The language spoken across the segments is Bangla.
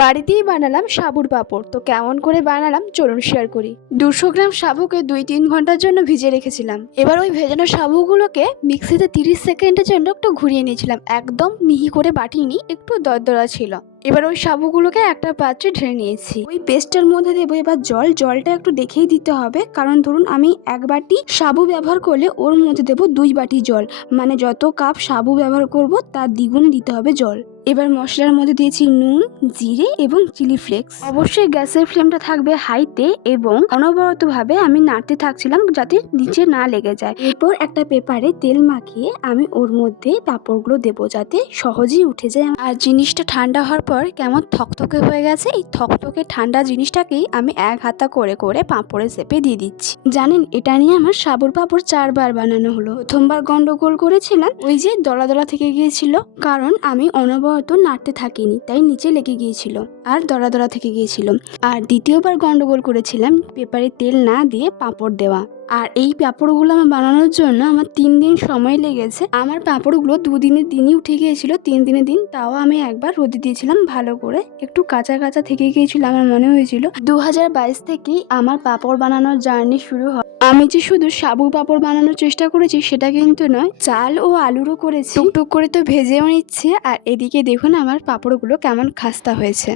বাড়িতেই বানালাম সাবুর পাঁপড়। তো কেমন করে বানালাম চলুন শেয়ার করি। 200 গ্রাম সাবুকে 2-3 ঘন্টার জন্য ভিজে রেখেছিলাম। এবার ওই ভেজানো সাবুগুলোকে মিক্সিতে 30 সেকেন্ডের জন্য একটু ঘুরিয়ে নিয়েছিলাম। একদম মিহি করে বাটিনি, একটু দরদরা ছিল। এবার ওই সাবুগুলোকে একটা পাত্রে ঢেলে নিয়েছি। ওই পেস্টের মধ্যে দেবো এবার জলটা একটু দেখেই দিতে হবে, কারণ ধরুন আমি 1 বাটি সাবু ব্যবহার করলে ওর মধ্যে দেবো 2 বাটি জল, মানে যত কাপ সাবু ব্যবহার করব তার দ্বিগুণ দিতে হবে জল। এবার মশলার মধ্যে দিয়েছি নুন, জিরে এবং চিলি ফ্লেক্স। অবশ্যই গ্যাসের ফ্লেমটা থাকবে হাইতে এবং অনবরতভাবে আমি নাড়তে থাকছিলাম যাতে নিচে না লেগে যায়। এরপর একটা পেপারে তেল মাখিয়ে আমি ওর মধ্যে পাঁপড়গুলো দেবো যাতে সহজেই উঠে যায়। আর জিনিসটা ঠান্ডা হওয়ার পর কেমন থকথকে হয়ে গেছে। এই থকথকে ঠান্ডা জিনিসটাকেই আমি এক হাতা করে করে পাঁপড়ের শেপে দিয়ে দিচ্ছি। জানেন, এটা নিয়ে আমার সাবুর পাঁপড় 4 বার বানানো হলো। প্রথমবার গন্ডগোল করেছিলাম, ওই যে দলা দলা থেকে গিয়েছিল, কারণ আমি অনবরত নাড়তে থাকিনি, তাই নিচে লেগে গিয়েছিল আর দলা দলা থেকে গিয়েছিল। আর দ্বিতীয়বার গন্ডগোল করেছিলাম পেপারে তেল না দিয়ে পাঁপড় দেওয়া। আর এই পাঁপড়গুলো আমার বানানোর জন্য আমার 3 দিন সময় লেগেছে। আমার পাঁপড়গুলো 2 দিনের দিনই উঠে গিয়েছিল, 3 দিনের দিন তাও আমি একবার রোদে দিয়েছিলাম ভালো করে। একটু কাঁচা কাঁচা থেকে গিয়েছিল, আমার মনে হয়েছিল। 2022 থেকেই আমার পাঁপড় বানানোর জার্নি শুরু হয়। আমি যে শুধু সাবু পাঁপড় বানানোর চেষ্টা করেছি সেটা কিন্তু নয়, চাল ও আলুরও করেছি। টুকটুক করে তো ভেজেও নিচ্ছে। আর এদিকে দেখুন আমার পাঁপড়গুলো কেমন খাস্তা হয়েছে।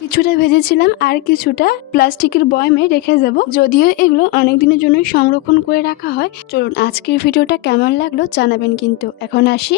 কিছুটা ভেজেছিলাম আর কিছুটা প্লাস্টিকের বয়ামে রেখে দেবো, যদিও এগুলো অনেক দিনের জন্য সংরক্ষণ করে রাখা হয়। চলুন আজকের ভিডিওটা কেমন লাগলো জানাবেন কিন্তু। এখন আসি।